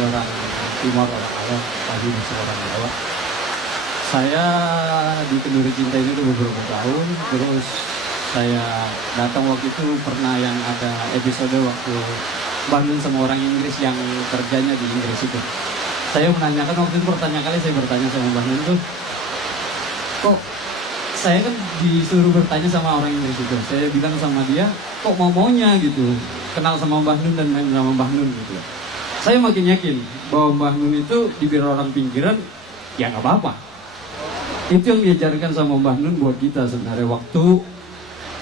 orang Timor, orang Alor, tadi masih orang Jawa. Saya di Kenduri Cinta ini udah beberapa tahun, terus saya datang waktu itu pernah yang ada episode waktu Mbah Nun sama orang Inggris yang kerjanya di Inggris itu. Saya menanyakan waktu itu pertama kali saya bertanya sama Mbah Nun tuh, kok saya kan disuruh bertanya sama orang Inggris itu. Saya bilang sama dia, kok mau-maunya gitu, kenal sama Mbah Nun dan main sama Mbah Nun gitu. Saya makin yakin bahwa Mbah Nun itu diberi orang pinggiran, ya nggak apa-apa. Itu yang diajarkan sama Mbah Nun buat kita sebenarnya. Waktu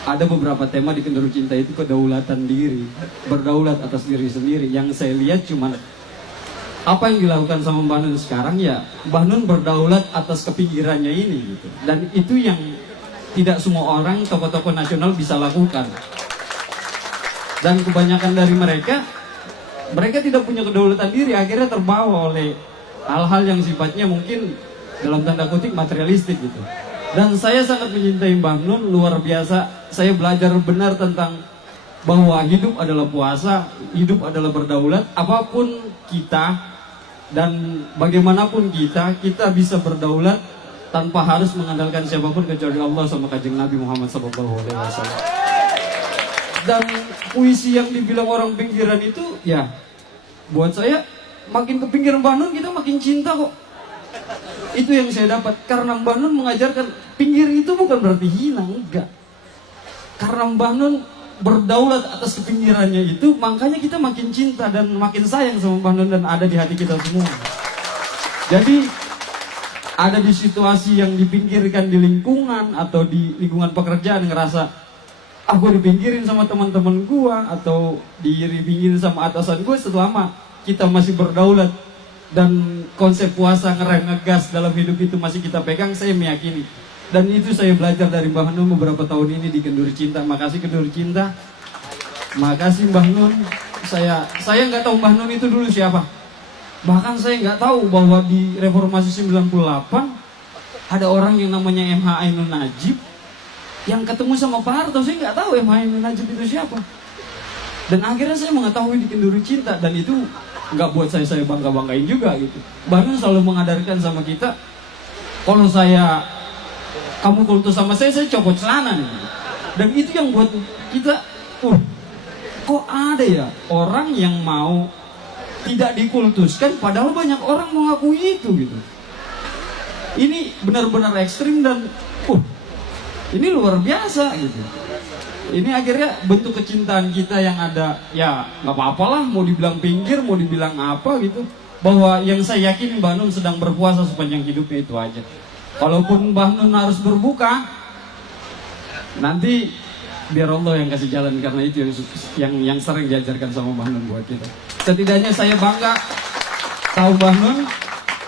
ada beberapa tema di Kenduri Cinta itu kedaulatan diri, berdaulat atas diri sendiri. Yang saya lihat cuma apa yang dilakukan sama Mbah Nun sekarang, ya Mbah Nun berdaulat atas kepinggirannya ini gitu. Dan itu yang tidak semua orang, tokoh-tokoh nasional bisa lakukan. Dan kebanyakan dari mereka tidak punya kedaulatan diri, akhirnya terbawa oleh hal-hal yang sifatnya mungkin dalam tanda kutip materialistik gitu. Dan saya sangat mencintai Mbah Nun, luar biasa. Saya belajar benar tentang bahwa hidup adalah puasa, hidup adalah berdaulat. Apapun kita dan bagaimanapun kita bisa berdaulat tanpa harus mengandalkan siapapun kecuali Allah sama Kanjeng Nabi Muhammad SAW. Dan puisi yang dibilang orang pinggiran itu, ya buat saya makin ke pinggir Mbah Nun kita makin cinta kok. Itu yang saya dapat, karena Mbah Nun mengajarkan pinggir itu bukan berarti hina, enggak. Karena Mbah Nun berdaulat atas kepinggirannya itu, makanya kita makin cinta dan makin sayang sama Mbah Nun dan ada di hati kita semua. Jadi ada di situasi yang dipinggirkan di lingkungan atau di lingkungan pekerjaan, ngerasa aku dipinggirin sama teman-teman gua atau dipinggirin sama atasan gua, selama kita masih berdaulat dan konsep puasa ngerem ngegas dalam hidup itu masih kita pegang, saya meyakini. Dan itu saya belajar dari Mbah Nun beberapa tahun ini di Kenduri Cinta. Makasih Kenduri Cinta, makasih Mbah Nun. Saya nggak tahu Mbah Nun itu dulu siapa. Bahkan saya nggak tahu bahwa di Reformasi 98 ada orang yang namanya MH Ainun Najib yang ketemu sama Pak Harto. Saya nggak tahu MH Ainun Najib itu siapa. Dan akhirnya saya mengetahui di Kenduri Cinta, dan itu nggak buat saya bangga-banggain juga gitu. Mbah Nun selalu mengadarkan sama kita, kalau kamu kultus sama saya copot celana nih. Dan itu yang buat kita, kok ada ya orang yang mau tidak dikultuskan padahal banyak orang mengakui itu gitu. Ini benar-benar ekstrim dan ini luar biasa gitu. Ini akhirnya bentuk kecintaan kita yang ada, ya nggak apa-apalah mau dibilang pinggir, mau dibilang apa gitu. Bahwa yang saya yakin Mbah Nun sedang berpuasa sepanjang hidupnya, itu aja. Kalaupun Mbah Nun harus berbuka, nanti biar Allah yang kasih jalan, karena itu yang sering diajarkan sama Mbah Nun buat kita. Setidaknya saya bangga tahu Mbah Nun.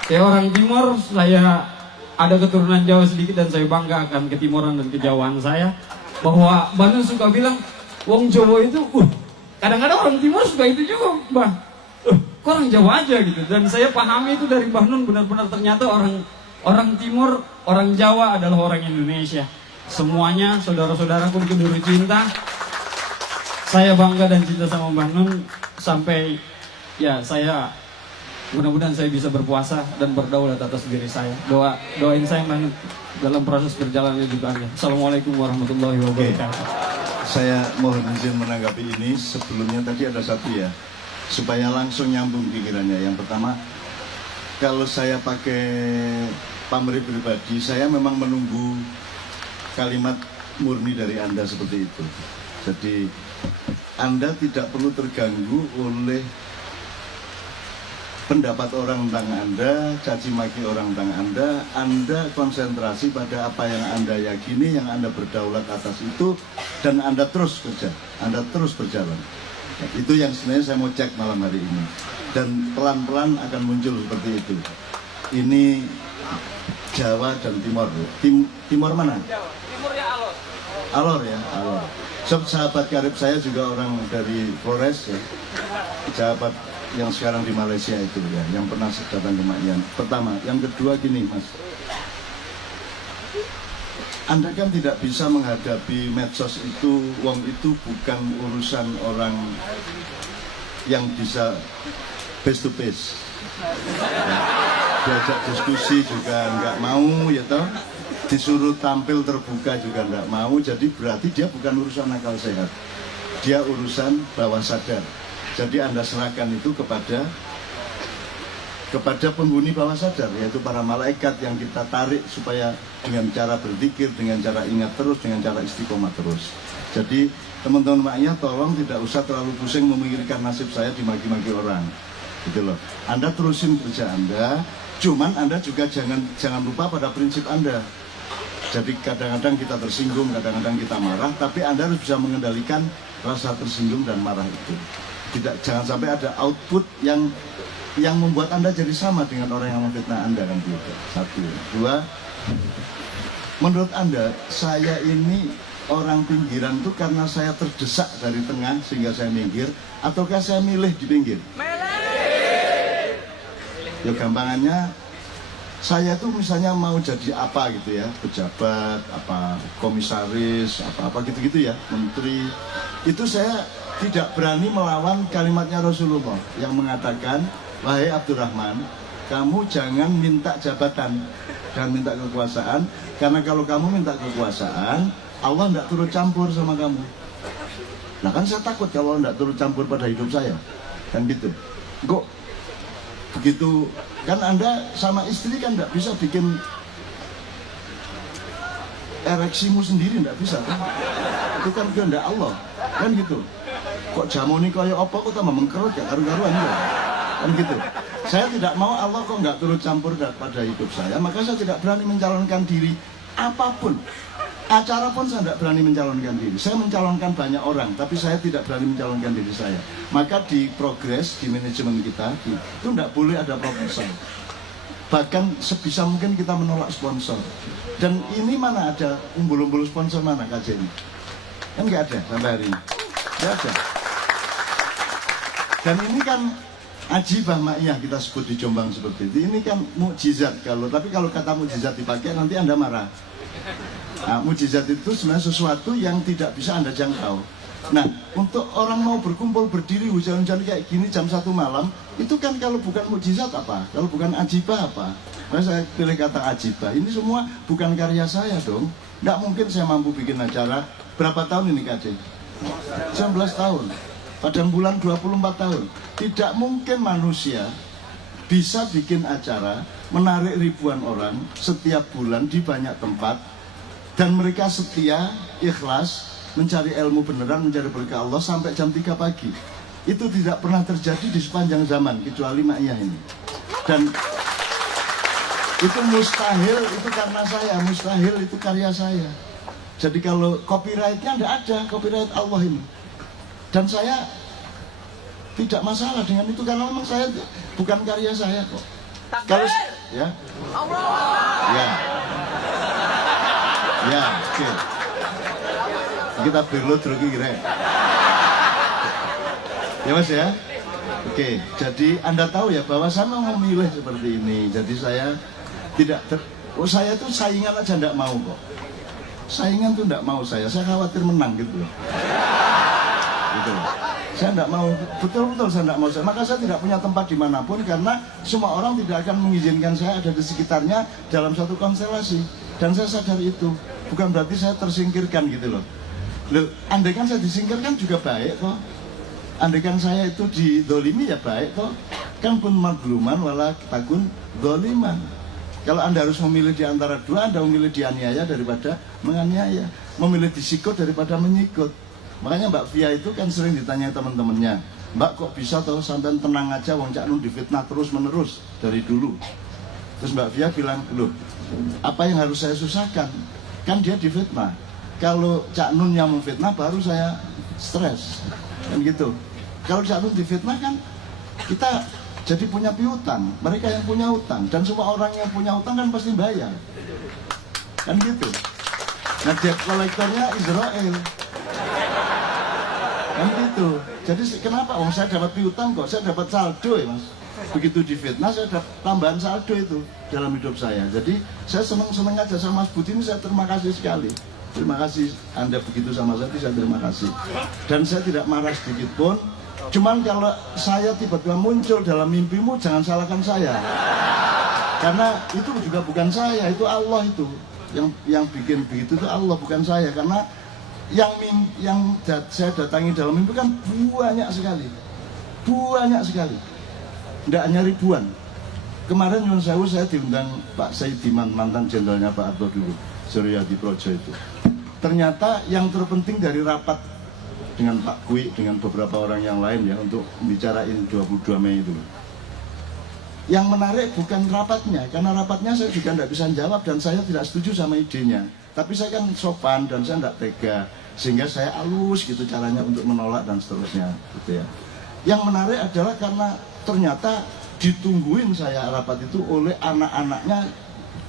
Saya orang Timor, saya ada keturunan Jawa sedikit dan saya bangga akan ketimoran dan kejawaan saya. Bahwa Mbah Nun suka bilang, wong Jawa itu, kadang-kadang orang Timur suka itu juga, Mbah. Kok orang Jawa aja gitu. Dan saya pahami itu dari Mbah Nun, benar-benar ternyata orang Timur, orang Jawa adalah orang Indonesia. Semuanya saudara-saudaraku di Kenduri Cinta. Saya bangga dan cinta sama Mbah Nun sampai ya saya mudah-mudahan saya bisa berpuasa dan berdaulat atas diri saya. Doain saya Mbah Nun dalam proses berjalannya juga. Assalamualaikum warahmatullahi wabarakatuh. Saya mohon izin menanggapi ini. Sebelumnya tadi ada satu ya, supaya langsung nyambung pikirannya. Yang pertama, kalau saya pakai pamrih pribadi, saya memang menunggu kalimat murni dari Anda seperti itu. Jadi Anda tidak perlu terganggu oleh pendapat orang tentang Anda, caci maki orang tentang Anda. Anda konsentrasi pada apa yang Anda yakini, yang Anda berdaulat atas itu, dan Anda terus kerja, Anda terus berjalan. Itu yang sebenarnya saya mau cek malam hari ini. Dan pelan-pelan akan muncul seperti itu. Ini Jawa dan Timor. Timor mana? Jawa. Timur ya Alor. Alor ya, Alor. Sahabat karib saya juga orang dari Flores ya. Sahabat yang sekarang di Malaysia itu ya, yang pernah datang ke Makyan. Pertama, yang kedua gini Mas, Anda kan tidak bisa menghadapi medsos itu, wong itu bukan urusan orang yang bisa face to face. Diajak diskusi juga nggak mau, ya toh. Disuruh tampil terbuka juga nggak mau. Jadi berarti dia bukan urusan akal sehat, dia urusan bawah sadar. Jadi Anda serahkan itu kepada penghuni bawah sadar, yaitu para malaikat yang kita tarik supaya dengan cara berzikir, dengan cara ingat terus, dengan cara istiqomah terus. Jadi teman-teman maknya tolong tidak usah terlalu pusing memikirkan nasib saya dimaki-maki orang, gitu loh. Anda terusin kerja Anda, cuman Anda juga jangan lupa pada prinsip Anda. Jadi kadang-kadang kita tersinggung, kadang-kadang kita marah, tapi Anda harus bisa mengendalikan rasa tersinggung dan marah itu. Jangan sampai ada output yang membuat Anda jadi sama dengan orang yang memfitnah Anda, kan gitu. Satu. Dua, menurut Anda, saya ini orang pinggiran itu karena saya terdesak dari tengah sehingga saya minggir, ataukah saya milih di pinggir? Ya gampangannya, saya tuh misalnya mau jadi apa gitu ya, pejabat, apa komisaris, apa gitu-gitu ya, menteri. Itu saya tidak berani melawan kalimatnya Rasulullah yang mengatakan, wahai Abdurrahman, kamu jangan minta jabatan, jangan minta kekuasaan, karena kalau kamu minta kekuasaan, Allah tidak turut campur sama kamu. Nah kan saya takut kalau Allah tidak turut campur pada hidup saya, kan gitu. Kok begitu, kan Anda sama istri kan tidak bisa bikin ereksimu sendiri, tidak bisa kan? Itu kan kehendak Allah, kan gitu. Kok jamu ini kaya apa, kok tambah mengkerut ya, karu-karuan ya. Kan gitu. Saya tidak mau Allah kok nggak turut campur pada hidup saya, maka saya tidak berani mencalonkan diri apapun. Acara pun saya tidak berani mencalonkan diri. Saya mencalonkan banyak orang, tapi saya tidak berani mencalonkan diri saya. Maka di progres, di manajemen kita, itu tidak boleh ada proposal. Bahkan sebisa mungkin kita menolak sponsor. Dan ini mana ada umbul-umbul sponsor mana KJ ini? Kan nggak ada sampai hari ini. Nggak ada. Dan ini kan ajibah ma'iyah kita sebut di Jombang seperti itu. Ini kan mukjizat tapi kalau kata mukjizat dipakai nanti Anda marah. Nah, mukjizat itu sebenarnya sesuatu yang tidak bisa Anda jangkau. Nah, untuk orang mau berkumpul berdiri hujan-hujan kayak gini jam 1 malam, itu kan kalau bukan mukjizat apa? Kalau bukan ajibah apa? Nah, saya pilih kata ajibah. Ini semua bukan karya saya dong. Nggak mungkin saya mampu bikin acara. Berapa tahun ini KJ? 19 tahun. Pada bulan 24 tahun. Tidak mungkin manusia bisa bikin acara, menarik ribuan orang setiap bulan di banyak tempat, dan mereka setia, ikhlas, mencari ilmu beneran, mencari berkah Allah sampai jam 3 pagi. Itu tidak pernah terjadi di sepanjang zaman, kecuali Ma'iyah ini. Dan itu mustahil, itu karena saya, mustahil itu karya saya. Jadi kalau copyrightnya tidak ada, copyright Allah ini. Dan saya tidak masalah dengan itu, karena memang saya bukan karya saya kok. Kalau ya, ya. Ya, oke. Kita berlut lagi kira. Ya Mas ya. Oke, jadi Anda tahu ya bahwa saya mau memilih seperti ini. Jadi saya tidak saya tuh saingan aja enggak mau kok. Saingan tuh enggak mau saya khawatir menang gitu loh. Gitu loh. Saya enggak mau, betul-betul saya enggak mau. Maka saya tidak punya tempat dimanapun, karena semua orang tidak akan mengizinkan saya ada di sekitarnya dalam satu konstelasi. Dan saya sadar itu, bukan berarti saya tersingkirkan gitu loh. Andaikan saya disingkirkan juga baik kok. Andaikan saya itu didolimi ya baik kok. Kan pun magluman wala takun doliman. Kalau Anda harus memilih di antara dua, Anda memilih dianiaya daripada menganiaya, memilih disikut daripada menyikut. Makanya Mbak Fia itu kan sering ditanya teman-temannya, Mbak kok bisa tahu sampai tenang aja, wong Cak Nun difitnah terus-menerus dari dulu. Terus Mbak Fia bilang, loh, apa yang harus saya susahkan? Kan dia difitnah. Kalau Cak Nun yang memfitnah baru saya stres. Kan gitu. Kalau Cak Nun difitnah kan kita jadi punya piutang. Mereka yang punya utang. Dan semua orang yang punya utang kan pasti bayar. Kan gitu. Nah, debt kolektornya Israel. Kan gitu. Jadi kenapa? Oh, saya dapat piutang kok, saya dapat saldo ya Mas. Begitu difitnah saya dapat tambahan saldo itu dalam hidup saya. Jadi saya seneng-seneng aja sama Mas Budi ini, saya terima kasih sekali. Terima kasih Anda begitu sama saya terima kasih. Dan saya tidak marah sedikit pun Cuman kalau saya tiba-tiba muncul dalam mimpimu, jangan salahkan saya. Karena itu juga bukan saya, itu Allah itu. Yang bikin begitu itu Allah, bukan saya. Karena yang saya datangi dalam mimpi kan banyak sekali. Banyak sekali. Tidak hanya ribuan. Kemarin Nyun Sewu saya diundang Pak Saidiman, mantan jenderalnya Pak Harto dulu, Suryadi Projo itu. Ternyata yang terpenting dari rapat dengan Pak Kui, dengan beberapa orang yang lain ya, untuk bicarain 22 Mei itu. Yang menarik bukan rapatnya, karena rapatnya saya juga tidak bisa jawab dan saya tidak setuju sama idenya. Tapi saya kan sopan dan saya tidak tega, sehingga saya halus gitu caranya untuk menolak dan seterusnya gitu ya. Yang menarik adalah karena ternyata ditungguin saya rapat itu oleh anak-anaknya,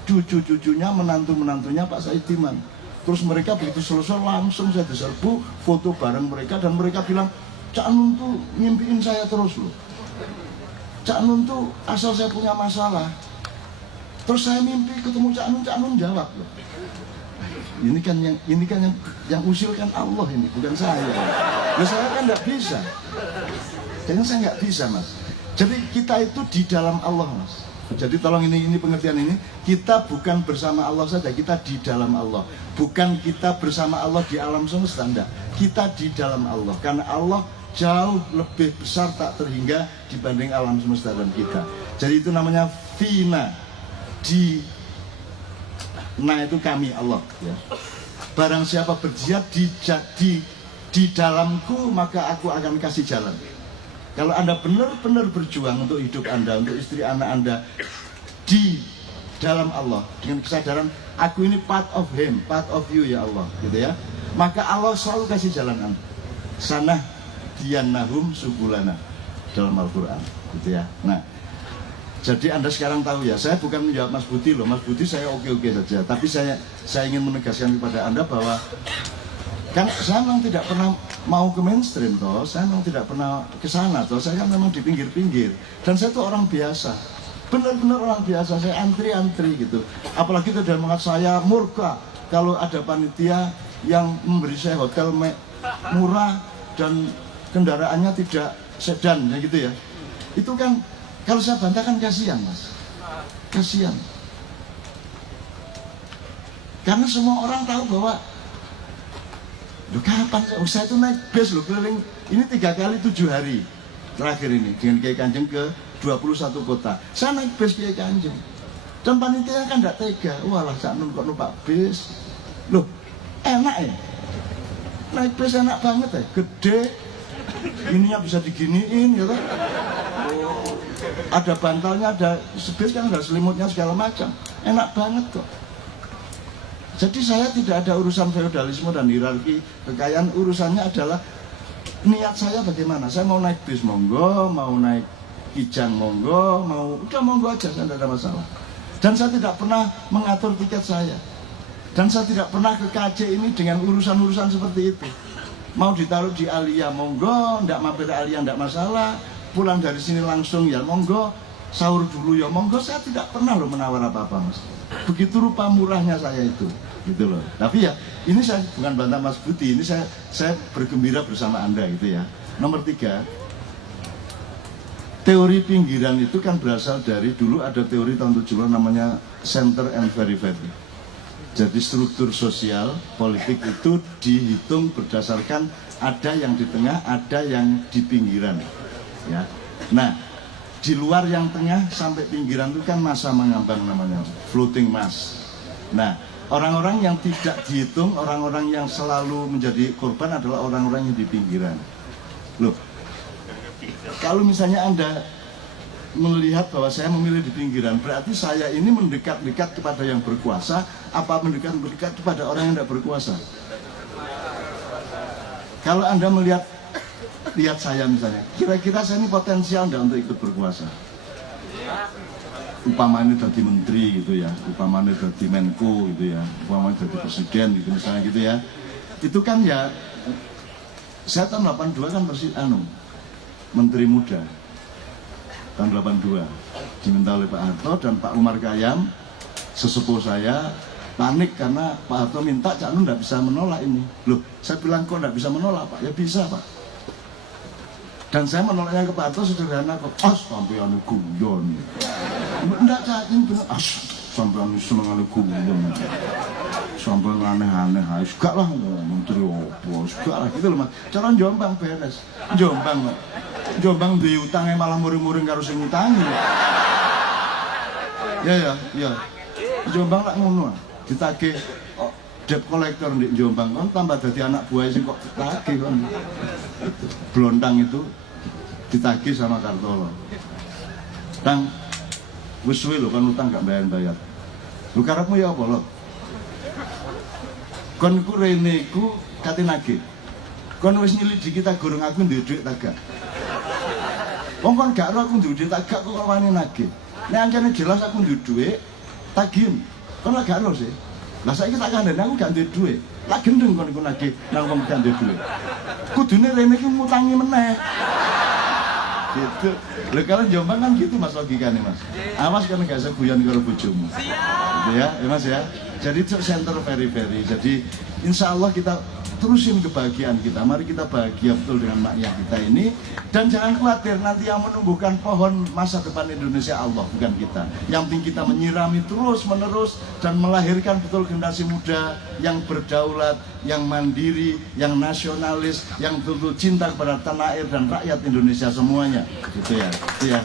cucu-cucunya, menantu-menantunya Pak Saidiman. Terus mereka begitu selesai langsung saya diserbu foto bareng mereka dan mereka bilang, Cak Nun tuh ngimpiin saya terus loh. Cak Nun tuh asal saya punya masalah, terus saya mimpi ketemu Cak Nun jawab loh. Ini kan yang usilkan Allah ini, bukan saya. Nah, saya kan nggak bisa. Kayaknya saya nggak bisa, Mas. Jadi kita itu di dalam Allah, Mas. Jadi tolong ini pengertian ini, kita bukan bersama Allah saja, kita di dalam Allah. Bukan kita bersama Allah di alam semesta, enggak. Kita di dalam Allah, karena Allah jauh lebih besar tak terhingga dibanding alam semesta dan kita. Jadi itu namanya Fina. Nah itu kami Allah ya. Barang siapa berjihad di dalamku, maka aku akan kasih jalan. Kalau Anda benar-benar berjuang untuk hidup Anda, untuk istri anak Anda di dalam Allah, dengan kesadaran aku ini part of Him, part of you ya Allah, gitu ya. Maka Allah selalu kasih jalan Anda. Sana diannahum subulana dalam Al-Quran, gitu ya. Nah, jadi Anda sekarang tahu ya, saya bukan menjawab Mas Budi loh, Mas Budi saya oke-oke saja, tapi saya ingin menegaskan kepada Anda bahwa kan saya memang tidak pernah mau ke mainstream toh, saya memang tidak pernah ke sana toh, saya kan memang di pinggir-pinggir dan saya tuh orang biasa, benar-benar orang biasa, saya antri-antri gitu. Apalagi itu dalam mengatakan saya murka kalau ada panitia yang memberi saya hotel murah dan kendaraannya tidak sedan ya gitu ya. Itu kan kalau saya bantah kan kasihan, Mas, kasihan. Karena semua orang tahu bahwa loh kapan saya itu naik bus loh keliling ini 3 kali 7 hari terakhir ini dengan Kiai Kanjeng ke 21 kota. Saya naik bus Kiai Kanjeng dan panitia kan tidak tega, walah Cak Nun kok numpak bus loh, enak ya naik bus, enak banget ya, gede ininya bisa diginiin gitu. Oh, ada bantalnya, ada sebis kan, ada selimutnya segala macam, enak banget kok. Jadi saya tidak ada urusan feodalisme dan hierarki kekayaan, urusannya adalah niat saya bagaimana. Saya mau naik bis monggo, mau naik kijang monggo, udah monggo aja, saya tidak ada masalah. Dan saya tidak pernah mengatur tiket saya. Dan saya tidak pernah ke KC ini dengan urusan-urusan seperti itu. Mau ditaruh di Alia monggo, tidak mampir Alia tidak masalah. Pulang dari sini langsung ya monggo, sahur dulu ya monggo. Saya tidak pernah loh menawar apa-apa, Mas. Begitu rupa murahnya saya itu, gitu loh. Tapi ya ini saya bukan bantah Mas Budi, ini saya bergembira bersama Anda gitu ya. Nomor 3, teori pinggiran itu kan berasal dari dulu ada teori tahun 70 namanya center and periphery. Jadi struktur sosial politik itu dihitung berdasarkan ada yang di tengah, ada yang di pinggiran ya. Nah, di luar yang tengah sampai pinggiran itu kan massa mengambang namanya, floating mass. Nah, orang-orang yang tidak dihitung, orang-orang yang selalu menjadi korban adalah orang-orang yang di pinggiran. Loh, kalau misalnya Anda melihat bahwa saya memilih di pinggiran, berarti saya ini mendekat-dekat kepada yang berkuasa, apa mendekat-dekat kepada orang yang tidak berkuasa? Kalau Anda lihat saya misalnya, kira-kira saya ini potensial enggak untuk ikut berkuasa? Upamanya jadi menteri gitu ya, upamanya jadi Menko gitu ya, upamanya jadi presiden gitu misalnya gitu ya. Itu kan ya, saya tahun 82 kan menteri muda. Tahun 82 diminta oleh Pak Harto dan Pak Umar Khayyam, sesepuh saya, panik karena Pak Harto minta, Cak Nun tidak bisa menolak ini. Loh, saya bilang kok tidak bisa menolak Pak? Ya bisa Pak. Dan saya menolaknya ke Pak Harto sederhana kok. Sampeyan guyon. Ndak cacing bener. Sampeyan senengane guyon. Sampeyan aneh-aneh ae. Gak lah menteri opo. Gak lah gitu loh Mas. Cara Jombang beres. Jombang duwe utange malah muring-muring karo sing utangi. Ya. Jombang lak ngono. Ditagih debt collector di Jombang kan tambah dadi anak buah sing kok ditagih kan. Blontang itu ditagih sama Kartolo. Tang wis suwe lho kan utang gak bayar-bayar. Lu karepmu ya apa lho? Kon ku rene iku kate nagih. Kon wis nyelidiki ta gorong aku duwe dhuwit ta gak? Wong kon gak ro aku duwe dhuwit ta gak kok wani nagih. Nek ancane jelas aku duwe dhuwit, tagih. Kon gak ro sih. Lah saiki tak kandhani aku gak duwe dhuwit. Lah gendeng kon iku nagih nang wong gak duwe dhuwit. Kudune rene iki ngutangi meneh. Gitu. Lho kalau Jombang kan gitu Mas logikanya Mas. Awas kan gak usah guyon karo bojomu. Gitu ya Mas ya. Jadi itu center very. Jadi insya Allah kita terusin kebahagiaan kita. Mari kita bahagia betul dengan maknya kita ini. Dan jangan khawatir nanti yang menumbuhkan pohon masa depan Indonesia Allah bukan kita. Yang penting kita menyirami terus menerus dan melahirkan betul generasi muda yang berdaulat, yang mandiri, yang nasionalis, yang betul-betul cinta kepada tanah air dan rakyat Indonesia semuanya. Gitu ya.